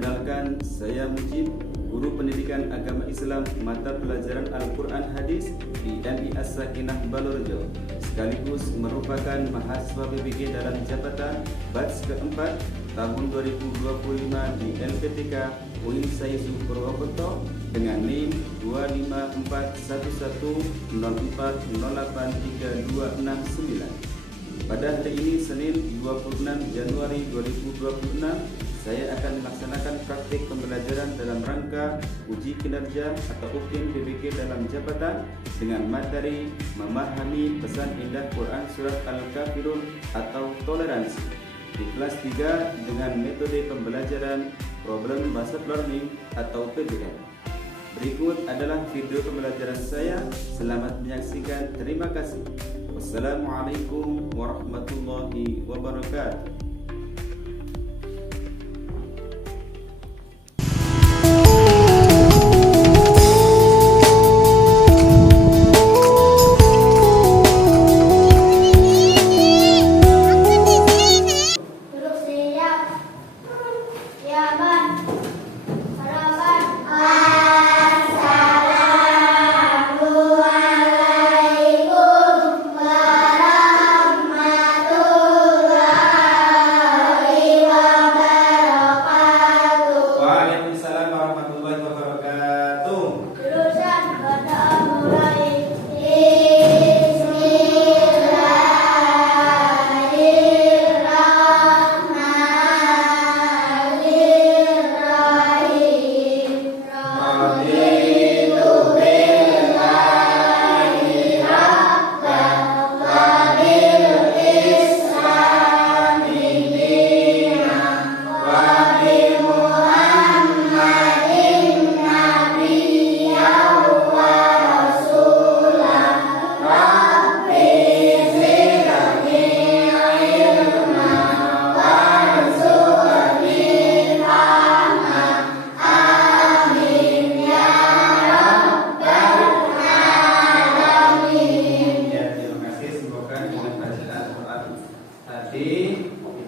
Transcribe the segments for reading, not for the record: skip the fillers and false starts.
Perkenalkan, saya Mujib, Guru Pendidikan Agama Islam Mata Pelajaran Al-Quran Hadis di MI As-Sakinah Balorjo, sekaligus merupakan mahasiswa BBG dalam jabatan batch keempat tahun 2025 di LPTK UIN Sayesu Purwokerto dengan NIM 2541104083269. Pada hari ini Senin 26 Januari 2026, saya akan melaksanakan praktik pembelajaran dalam rangka uji kinerja atau UKIN BBG dalam jabatan dengan materi memahami pesan indah Quran Surat Al-Kafirun atau toleransi di kelas 3 dengan metode pembelajaran Problem Based Learning atau PBL. Berikut adalah video pembelajaran saya. Selamat menyaksikan. Terima kasih. Wassalamualaikum warahmatullahi wabarakatuh.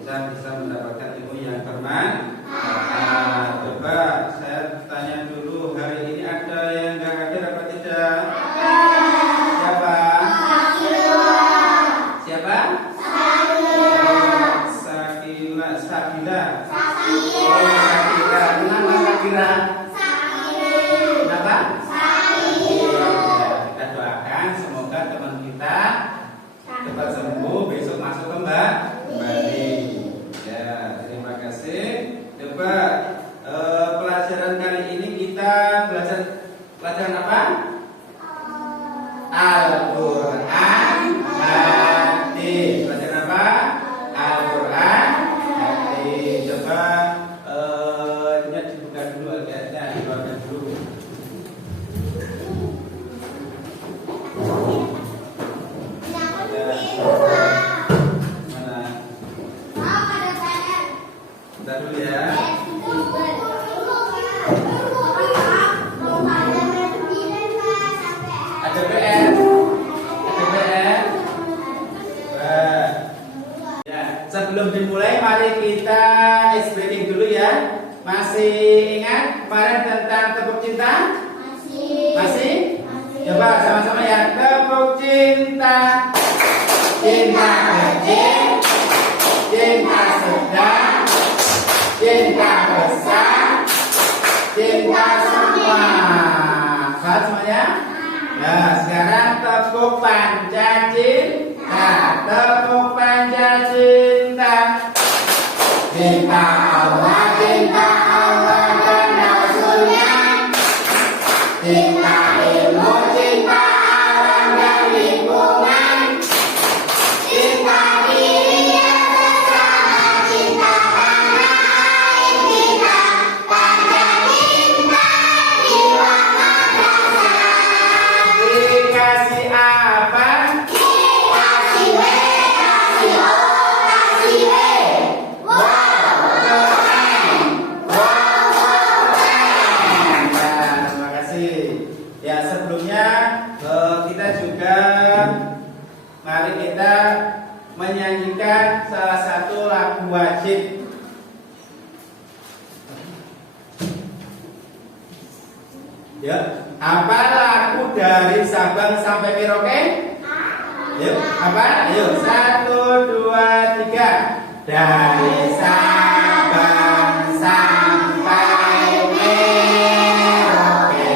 Kita bisa mendapatkan ilmu yang bermanfaat. Coba saya tanya dulu, hari ini ada yang nggak hadir apa tidak? Siapa? Siapa? Sakila. Sakila. Kenapa Sakila? Kenapa? Kita doakan semoga teman kita cepat sembuh, besok masuk kembali. Ya, terima kasih. Coba pelajaran kali ini kita belajar pelajaran apa? Al-Quran Hadis. Pelajaran apa? Al-Quran Hadis. Coba ini dibuka dulu aja, dibuka dulu. Bentar dulu ya. Ada PR. Ya, sebelum dimulai mari kita ice breaking dulu ya. Masih ingat kemarin tentang tepuk cinta? Masih? Coba sama-sama ya. Tepuk cinta. Cinta kecil, cinta sedang, cinta besar, cinta semua. Paham semuanya? Nah, sekarang tepuk panca cinta. Tepuk panca cinta. Cinta Allah dan Rasulnya. Cinta ilmu, cinta alam dan lingkungan. Cinta diri yang bersama, cinta tanah air kita. Panjang cinta jiwa madrasah. Dikasih apa? Dikasih W, kasih O, kasih W. Wow, keren. Wow, keren. Nah, terima kasih. Ya, sebelumnya kita juga mari kita menyanyikan salah satu lagu wajib Ya, apa lagu dari Sabang sampai Merauke? Yuk, apa? Ayo, 1, 2, 3. Dari Sabang sampai Merauke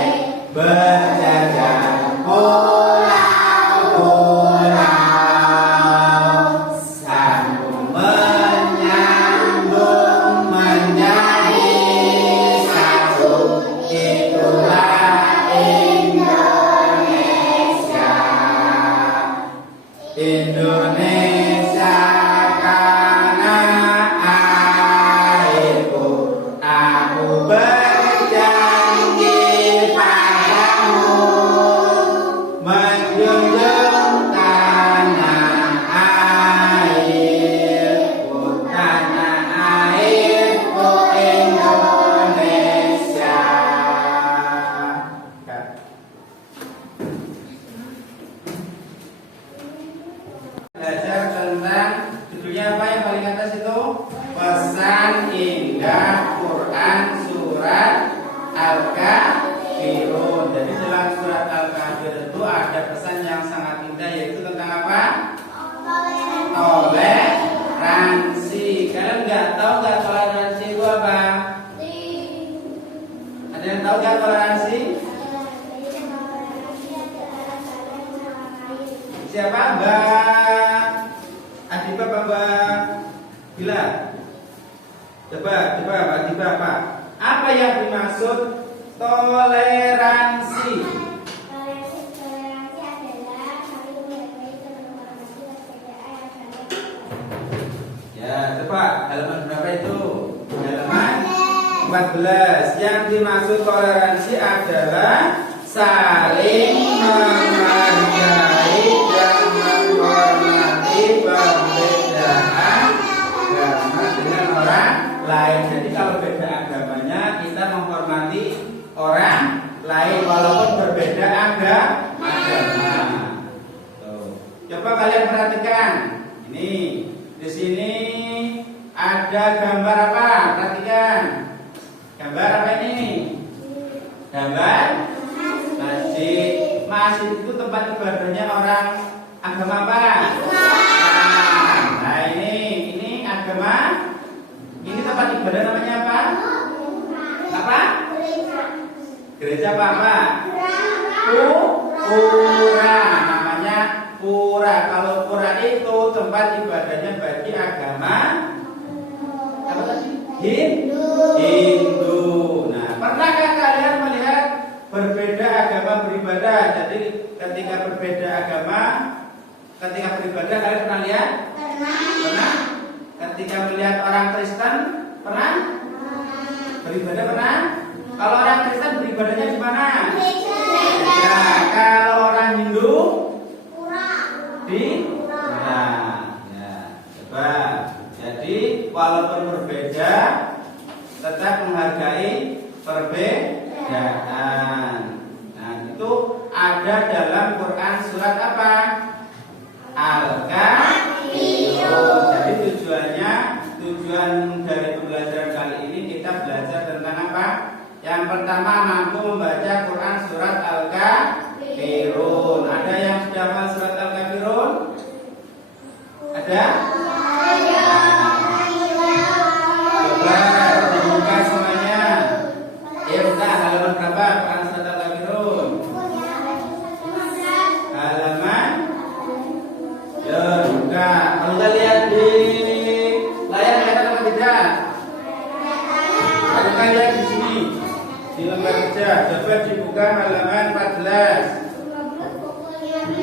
berjajar pulau-pulau, sambung menyambung menjadi satu, itulah Indonesia. Indonesia karena airku, aku berjanji padamu menjunjung tanah airku, Indonesia. Belajar tentang judulnya apa yang paling atas itu? Pesan indah Quran surat Al-Kafirun. Jadi dalam surat Al-Kafirun itu ada pesan yang sangat indah, yaitu tentang apa? Toleransi. Kalian nggak tahu nggak toleransi itu apa? Ada yang tahu nggak toleransi? Siapa? Mbak Adiba apa Mbak Bila? Coba Mbak Adiba apa? Apa yang dimaksud toleransi? Toleransi adalah saling menghargai dan menghormati perbedaan agama. Ya, coba halaman berapa itu? Halaman 14. Yang dimaksud toleransi adalah saling menghargai dan menghormati perbedaan agama dengan orang lain. Jadi kalau beda agamanya, kita menghormati orang lain walaupun berbeda agama. Tuh. Coba kalian perhatikan. Ini di sini ada gambar apa? Perhatikan. Gambar apa ini? Gambar masjid. Masjid itu tempat ibadahnya orang agama apa? Nah, ini agama. Ini tempat ibadah namanya apa? Apa? Gereja apa? Pura. Namanya pura. Kalau pura itu tempat ibadahnya bagi agama apa tadi? Hindu. Nah, pernahkah kalian melihat berbeda agama beribadah? Jadi ketika berbeda agama, ketika beribadah kalian pernah lihat? Pernah? Ketika melihat orang Kristen, pernah? Beribadah pernah? Kalau orang Kristen beribadahnya di mana? Ya, kalau orang Hindu di nah, ya, coba. Jadi walaupun berbeda, tetap menghargai perbedaan. Nah, itu ada dalam Quran surat apa? Al-Kafirun. Jadi tujuan dari pembelajaran kali ini kita belajar tentang apa? Yang pertama, mampu membaca Quran surat Al-Kafirun. Ada yang sudah hafal surat Al-Kafirun? Ada? Coba dibuka semuanya. Ya, buka halaman berapa Quran surat Al-Kafirun? Halaman. Ya, buka. Kalau kita lihat di layar kelihatan apa tidak? Kita lihat di sini di lembar kerja. Coba dibuka halaman 14.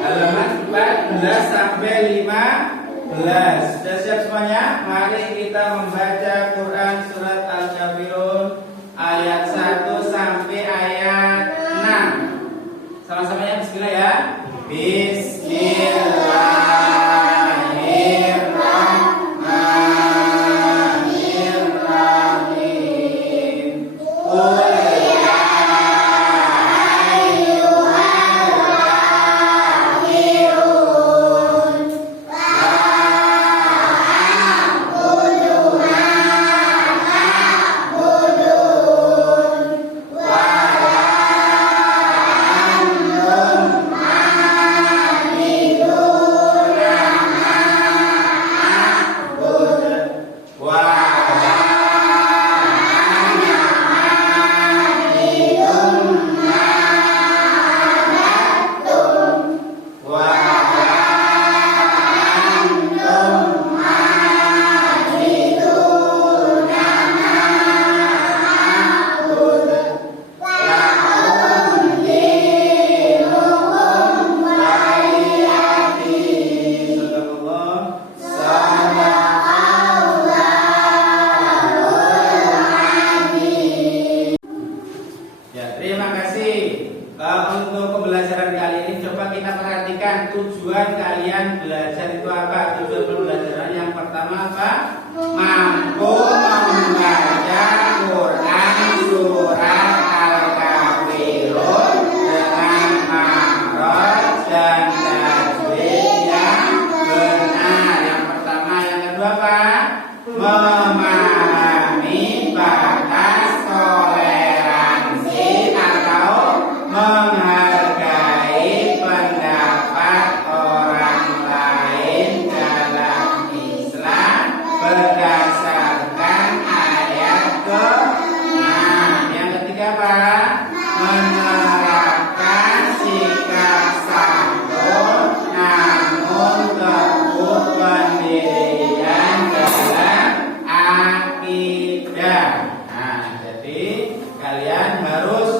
Halaman 14 sampai 15. Sudah siap semuanya? Mari kita membaca Quran surat Al-Kafirun ayat 1 sampai ayat 6. Sama-sama ya, bismillah ya. Bismillahirrahmanirrahim. kita perhatikan tujuan kalian belajar itu apa? Tujuan pembelajaran yang pertama apa? Mampu membaca Quran surat Al-Kafirun dengan makhraj dan tajwid yang benar. Yang pertama, yang kedua apa? Memahami batas toleransi atau menghargai pendapat orang lain dalam Islam berdasarkan ayat ke-6. Yang ketiga apa? Menerapkan sikap santun namun teguh pendirian dalam akidah. Nah, jadi kalian harus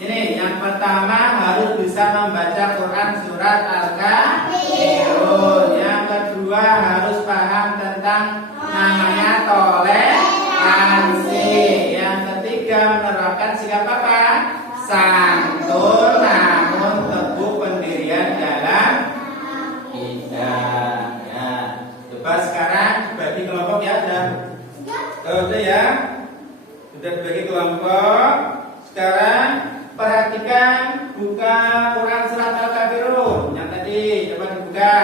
ini yang pertama harus bisa membaca Quran surat Al-Kafirun. Yang kedua harus paham tentang namanya toleransi. Yang ketiga menerapkan sikap apa? Santun namun teguh pendirian dalam akidah. Ya. Coba sekarang bagi kelompok ya udah ya. Sudah dibagi kelompok. Sekarang perhatikan buka Quran surat Al-Kafirun yang tadi, coba dibuka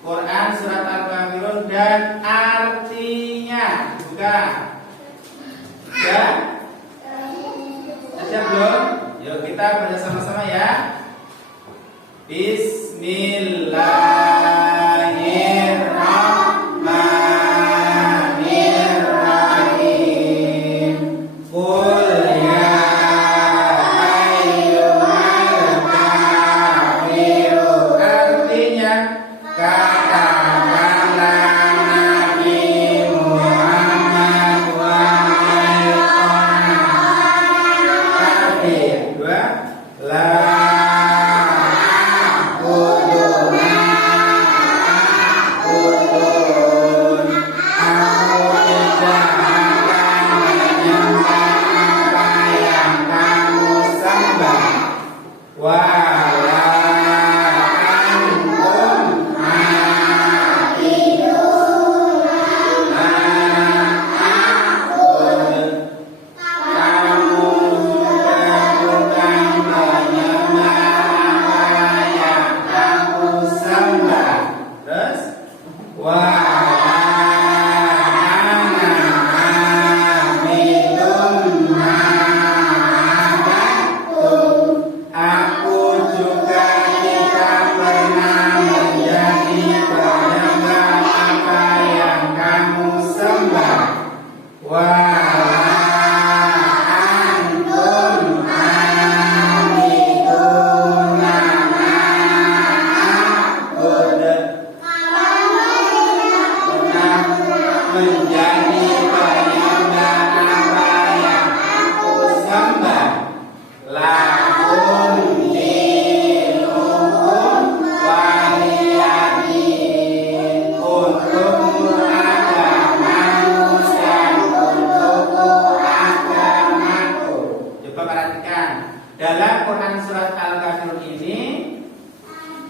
Quran surat Al-Kafirun dan artinya dibuka. Ya? Siap belum? Yuk kita baca sama-sama ya. Bismillahirrahmanirrahim. Qul ya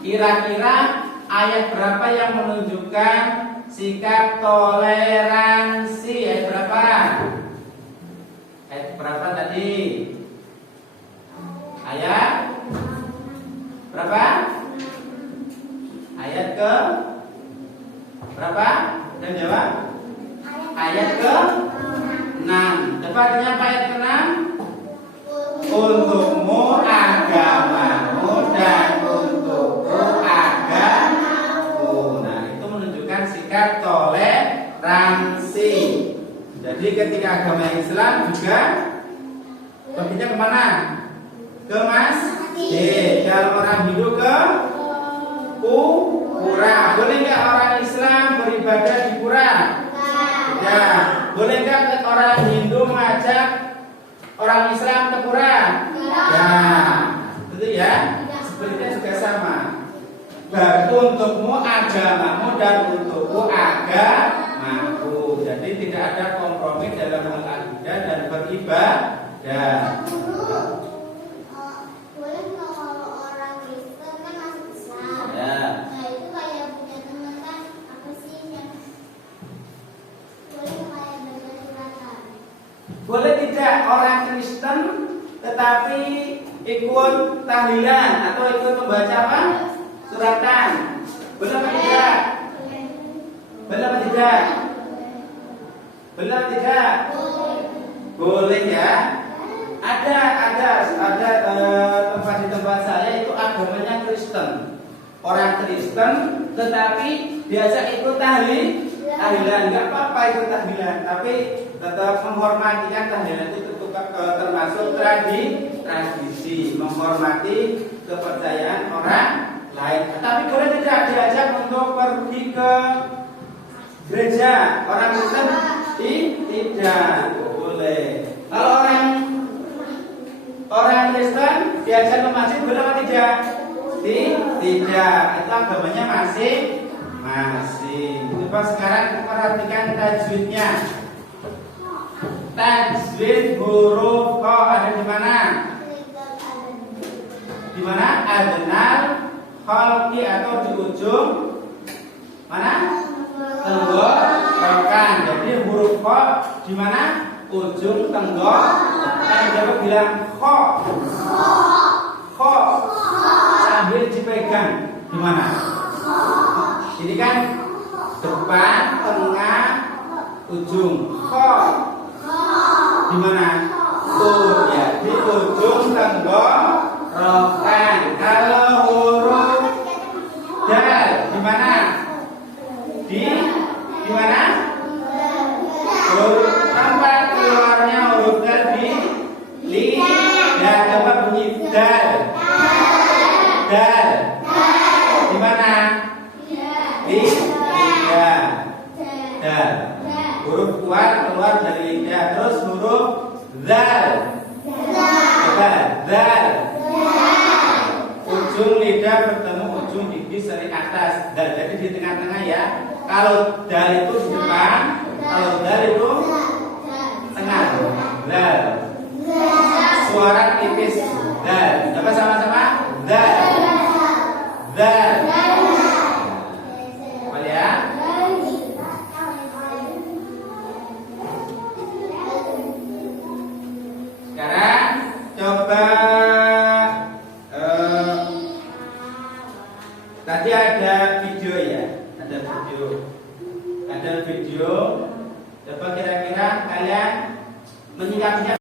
Kira-kira ayat berapa yang menunjukkan sikap toleransi? Ayat berapa? Ayat berapa tadi? Ayat berapa? Ayat ke berapa? Dan jawab. Ayat ke 6. Tepatnya ayat ke 6. Untukmu agamamu dan untukku agamamu. Nah, itu menunjukkan sikap toleransi. Jadi ketika agama Islam juga perginya kemana? Ke masjid. Kalau orang Hindu ke pura. Boleh nggak orang Islam beribadah di pura? Ya. Boleh nggak orang Hindu mengajak orang Islam ke pura? Ya, betul ya. Sebenarnya juga sama. Untukmu agamamu dan untukku agamaku. Jadi tidak ada kompromi dalam hal akidah dan beribadah. Boleh nggak kalau orang Islam ikut tahlilan atau ikut membaca apa? Suratan. Boleh apa tidak? Boleh apa tidak? Boleh apa tidak? Boleh ya. Ada tempat di tempat saya itu agamanya Kristen. Orang Kristen tetapi biasa ikut tahlilan. Enggak apa-apa ikut tahlilan, tapi tetap menghormati kan tahlilan itu termasuk tradisi, menghormati kepercayaan orang lain. Tapi boleh tidak diajak untuk pergi ke gereja orang Kristen? Tidak boleh. Kalau orang Kristen diajak ke masjid boleh atau tidak? Tidak. Itu agamanya masing-masing. Coba sekarang kita perhatikan tajwidnya. Tajwid huruf ko ada di mana? Di mana? Adnal khalqi atau di ujung mana? Tenggorokan. Jadi huruf ko di mana? Ujung tenggorokan. Coba bilang kho. Kho. Sambil dipegang di mana? Ini kan depan, tengah, ujung. Kho. Di mana? Tuh ya, di ujung tenggorokan. Kalau huruf dal di mana? Di mana? Huruf tempat keluarnya huruf dal di lidah. Coba bunyi dal. Dal. Di mana? Di lidah. Dal. Huruf keluar dari lidah. Terus huruf zal. Coba zal. Ujung lidah bertemu ujung gigi seri atas. Zal. Jadi di tengah-tengah ya. Kalau dal itu di depan, kalau zal itu tengah. Zal. Suara tipis. Zal. Coba sama-sama. Zal. Zal. Apa ya? Sekarang coba tadi ada video ya, ada video. Coba kira-kira kalian menyikapinya.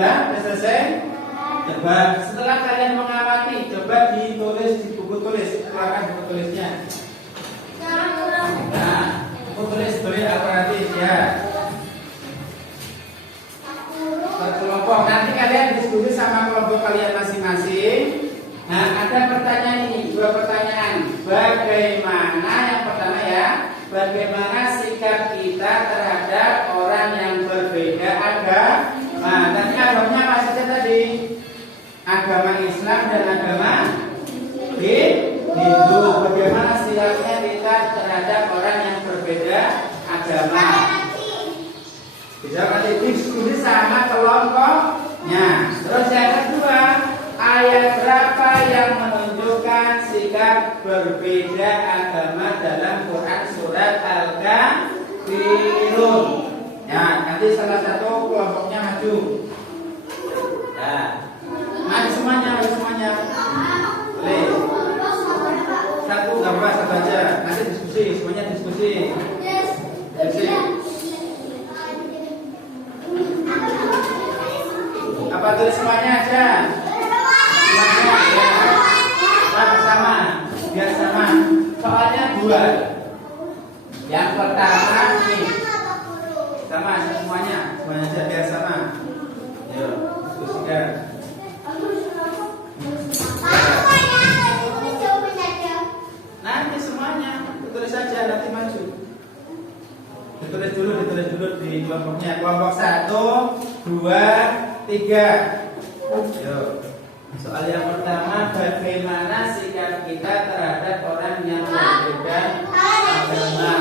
Sudah selesai? Coba setelah kalian mengamati, coba ditulis di buku tulis, keluarkan buku tulisnya. Nah, buku tulis alternatif ya. Berkelompok. Nanti kalian diskusi sama kelompok kalian masing-masing. Nah, ada pertanyaan ini, 2 pertanyaan. Bagaimana yang pertama ya? Bagaimana sikap kita terhadap orang yang berbeda agama? Nah, tadi agamanya apa saja tadi? Agama Islam dan agama Hindu. Bagaimana sikapnya kita terhadap orang yang berbeda agama? Bisa nanti diskusi sama kelompoknya. Terus yang kedua, ayat berapa yang menunjukkan sikap berbeda agama dalam Quran surat Al-Kafirun? Ya, nanti salah satu kelompoknya maju. Nah, maju semuanya. Boleh. Satu gambar satu aja. Nanti diskusi, semuanya diskusi. Apa tulis semuanya aja? Semuanya ya. Bersama, biar sama. Soalnya 2. Yang pertama nih. Sama semuanya aja biar sama. Ayo, diskusikan. Nanti semuanya tulis saja, nanti maju. Ditulis dulu di kelompoknya. Kelompok 1, 2, 3. Yo. Soal yang pertama, bagaimana sikap kita terhadap orang yang berbeda agama?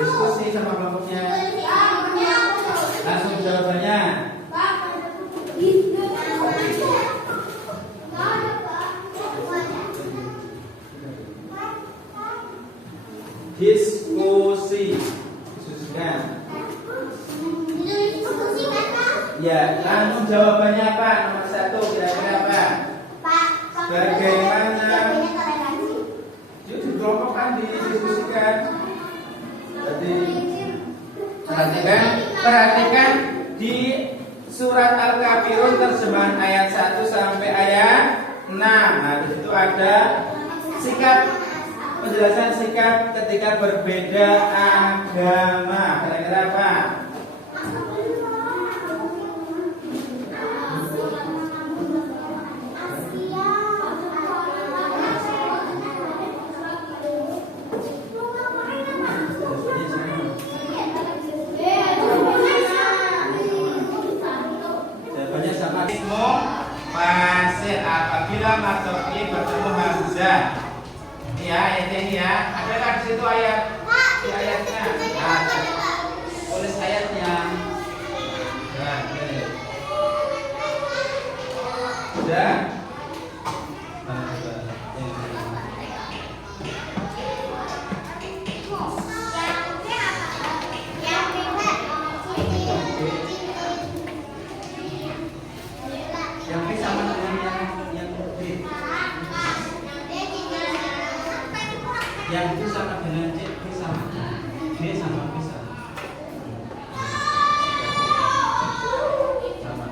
Diskusi sama kelompoknya. Langsung jawabannya. Diskusikan. Ya, langsung jawabannya apa? Nomor 1 kira-kira apa? Bagaimana? Yuk dikelompokkan, didiskusikan. Jadi perhatikan di surat Al-Kafirun terjemahan ayat 1 sampai ayat 6. Nah, di situ ada penjelasan sikap ketika berbeda agama. Kira-kira apa? Fasir apabila matoki bertemu hamzah. Ya, ayat ini ya. Ada di situ ayat. Di ayatnya. Nah, tulis ayatnya. Nah, ini. Sudah? Yang B sama dengan yang B. Yang B sama dengan C, B sama. B sama B sama. Sama.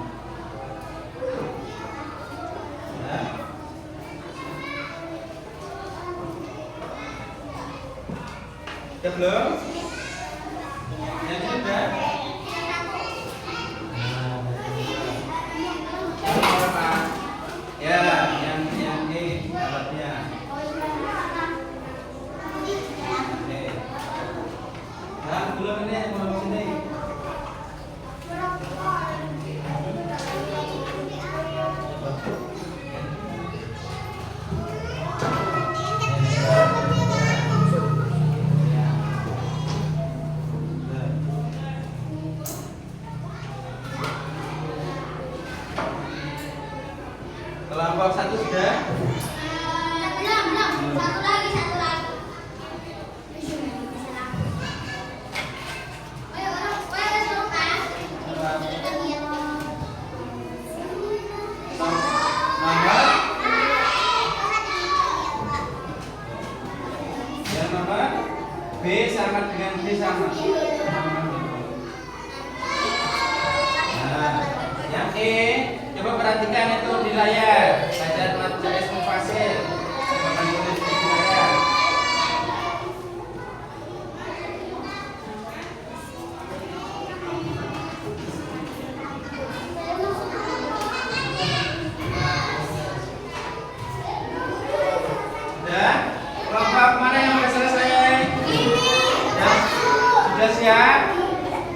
Ya. Udah belum? Yang sudah? Ya, yang ini alatnya. Oke. Nah, belum ini mau sini. Kelompok 1 sudah? Belum. Satu lagi. Yang nomor B sama dengan D sama. Nah, yang C E, coba perhatikan itu di layar. Bacaan Mat Jais Mufassir. Coba akan tulis di layar. Sudah? Kelompok mana yang sudah selesai? Sudah siap?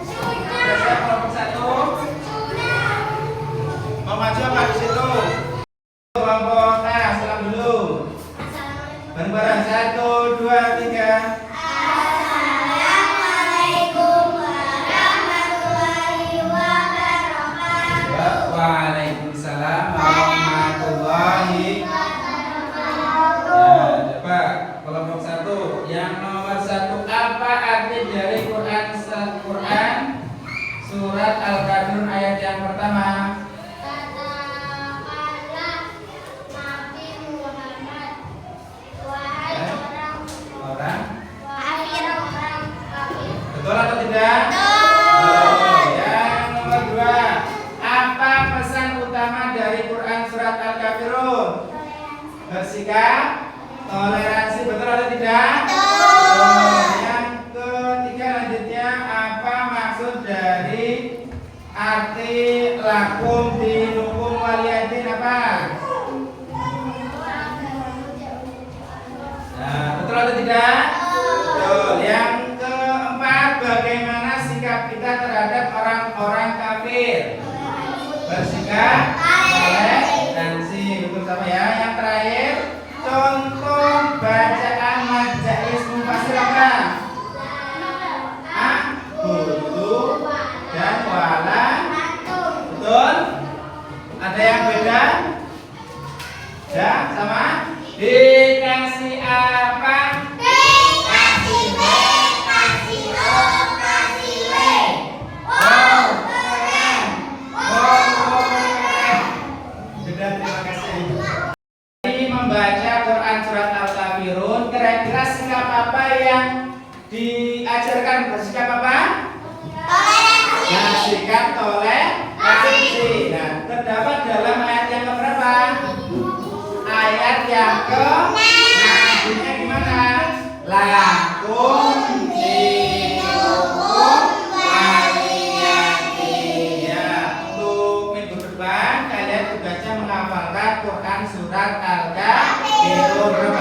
Sudah siap kelompok 1? Mau maju apa di situ? Kelompok A, salam dulu. Bareng-bareng 1, 2, 3. Assalamualaikum warahmatullahi wabarakatuh. Waalaikumsalam warahmatullahi wabarakatuh. Coba kelompok 1. Yang nomor 1, apa arti dari Quran surat Al-Kafirun ayat yang pertama? Katakanlah Nabi Muhammad, wahai Orang orang kafir. betul atau tidak? Betul. Yang nomor 2, apa pesan utama dari Quran surat Al-Kafirun? Bersikap toleransi, betul atau tidak? Yang ketiga lanjutnya, apa maksud dari arti lakum dinukum waliyadin apa? Nah, betul atau tidak? Betul. Yang keempat, bagaimana sikap kita terhadap orang-orang kafir? Bersikap toleransi, betul sama ya. Yang terakhir, contoh bacaan Mat Jais Mufassir apa? Butuh dan wala. Betul? Ada yang beda? Ya, sama? Dikasih apa? Kasih B, kasih O, kasih W. Oh, keren. Oh, keren. Sudah, terima kasih. Ini membaca Quran surat Al-Kafirun, kira-kira sikap apa yang diajarkan? Bersikap apa? Nah, sikap toleransi. Nah, terdapat dalam ayat yang keberapa? Ayat yang ke bunyinya gimana? Lakum dinukum waliyadin. Ya, untuk minggu depan kalian tugasnya menghafalkan Quran surat Al-Kafirun.